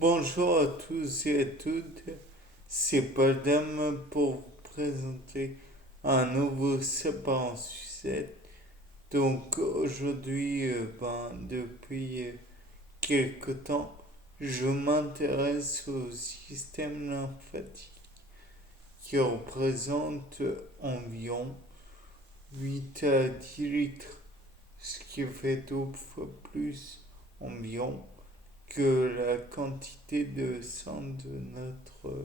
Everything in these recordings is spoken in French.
Bonjour à tous et à toutes, c'est Paul Dame pour vous présenter un nouveau sapin en sucette. Donc aujourd'hui, depuis quelque temps, je m'intéresse au système lymphatique qui représente environ 8 à 10 litres, ce qui fait 2 fois plus environ que la quantité de sang de notre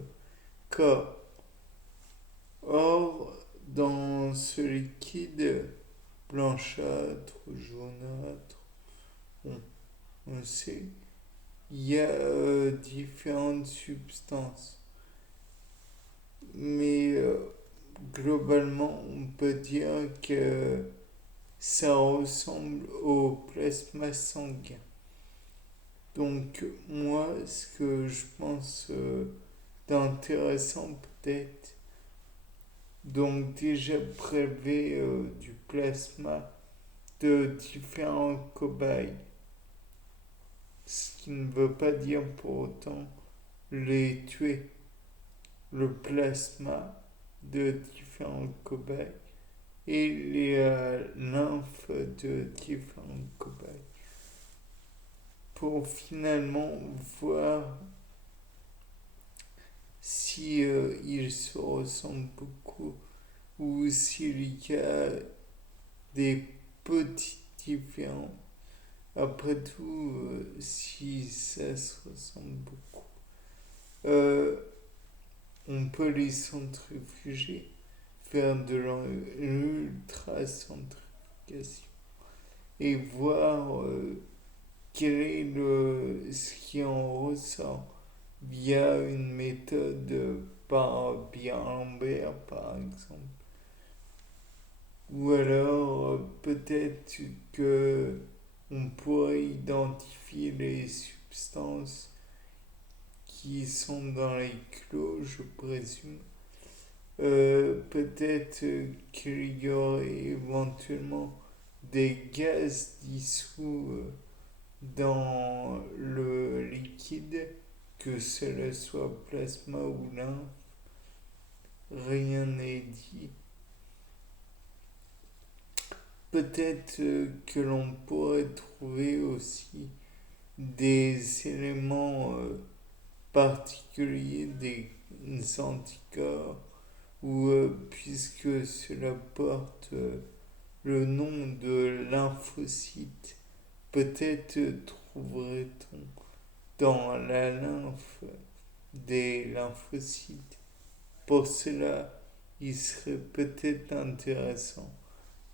corps. Or, dans ce liquide blanchâtre, jaunâtre, on, on sait, il y a différentes substances. Mais globalement, on peut dire que ça ressemble au plasma sanguin. Donc moi, ce que je pense d'intéressant peut-être, donc déjà prélever du plasma de différents cobayes, ce qui ne veut pas dire pour autant les tuer. Le plasma de différents cobayes et les lymphes de différents cobayes pour finalement voir si ils se ressemblent beaucoup ou s'il y a des petites différences. Après tout, si ça se ressemble beaucoup, euh, on peut les centrifuger, faire de l'ultracentrifugation et voir quel est ce qui en ressort via une méthode par Bier-Lambert par exemple. Ou alors peut-être que on pourrait identifier les substances qui sont dans les clos, je présume. Peut-être qu'il y aurait éventuellement des gaz dissous dans le liquide, que cela soit plasma ou lymphe, rien n'est dit. Peut-être que l'on pourrait trouver aussi des éléments particuliers, des anticorps, ou puisque cela porte le nom de lymphocyte, peut-être trouverait-on dans la lymphe des lymphocytes. Pour cela, il serait peut-être intéressant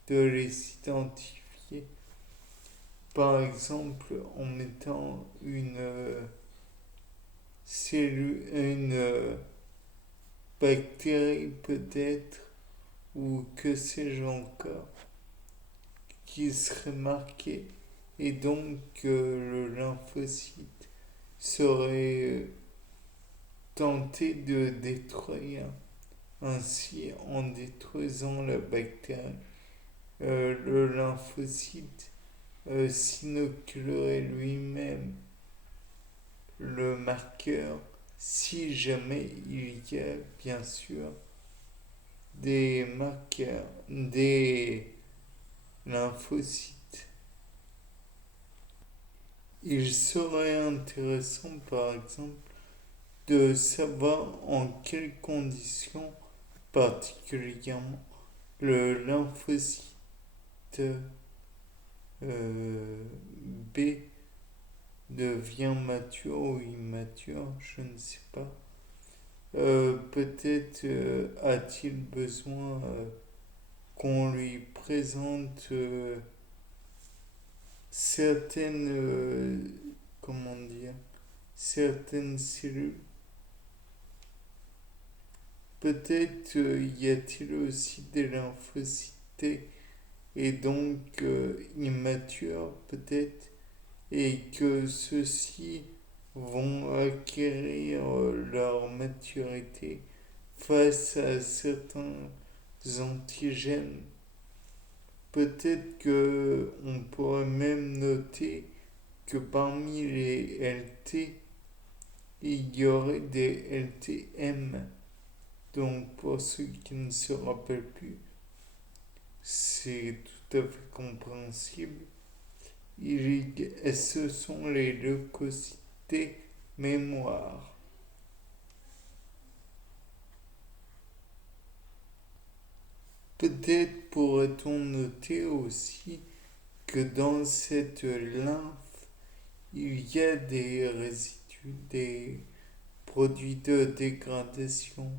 de les identifier. Par exemple, en mettant une cellule, une bactérie peut-être, ou que sais-je encore, qui serait marquée, et donc le lymphocyte serait tenté de détruire. Ainsi, en détruisant la bactérie, le lymphocyte s'inoculerait lui-même le marqueur si jamais il y a bien sûr des marqueurs, des lymphocytes. Il serait intéressant par exemple de savoir en quelles conditions particulièrement le lymphocyte B devient mature ou immature, je ne sais pas. Peut-être a-t-il besoin qu'on lui présente certaines, comment dire, certaines cellules. Peut-être y a-t-il aussi des lymphocytes et donc immatures peut-être et que ceux-ci vont acquérir leur maturité face à certains antigènes. Peut-être que on pourrait même noter que parmi les LT, il y aurait des LTM. Donc pour ceux qui ne se rappellent plus, c'est tout à fait compréhensible. Et ce sont les leucocytes mémoire. Peut-être pourrait-on noter aussi que dans cette lymphe, il y a des résidus, des produits de dégradation,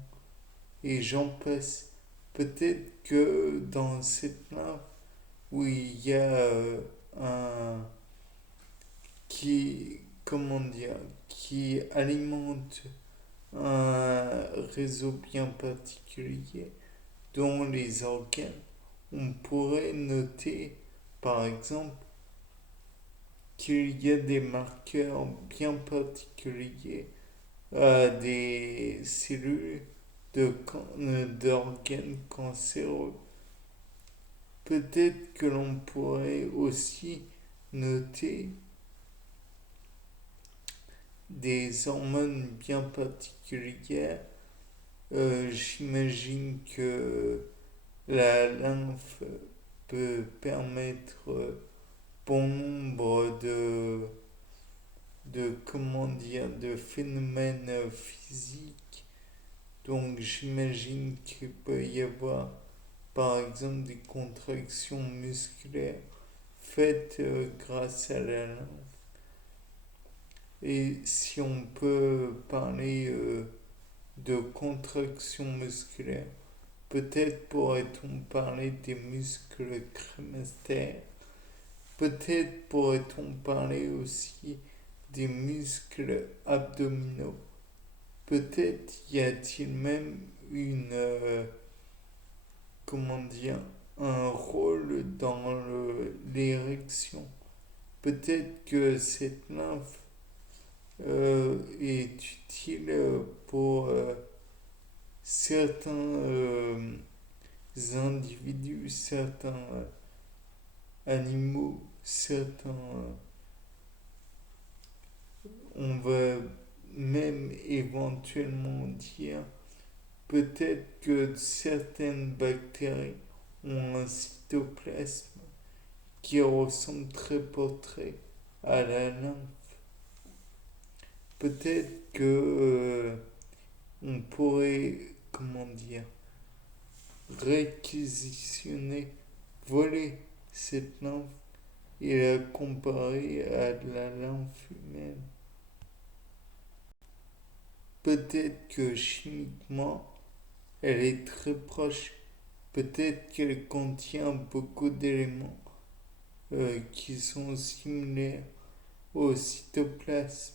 et j'en passe. Peut-être que dans cette lymphe, où il y a un comment dire, qui alimente un réseau bien particulier, dont les organes, on pourrait noter, par exemple, qu'il y a des marqueurs bien particuliers à des cellules d'organes cancéreux. Peut-être que l'on pourrait aussi noter des hormones bien particulières. J'imagine que la lymphe peut permettre bon nombre comment dire, de phénomènes physiques. Donc j'imagine qu'il peut y avoir par exemple des contractions musculaires faites grâce à la lymphe. Et si on peut parler de contractions musculaires, peut-être pourrait-on parler des muscles crémastères. Peut-être pourrait-on parler aussi des muscles abdominaux. Peut-être y a-t-il même comment dire, un rôle dans l'érection. Peut-être que cette lymphe est utile pour certains individus, certains animaux, on va même éventuellement dire, peut-être que certaines bactéries ont un cytoplasme qui ressemble très peu très à la lymphe. Peut-être que on pourrait, comment dire, réquisitionner, voler cette lymphe et la comparer à de la lymphe humaine. Peut-être que chimiquement, elle est très proche. Peut-être qu'elle contient beaucoup d'éléments qui sont similaires au cytoplasme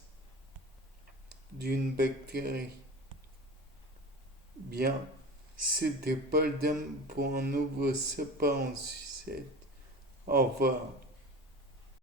d'une bactérie. Bien, c'était Paul Dam pour un nouveau sapin en sucette. Au revoir.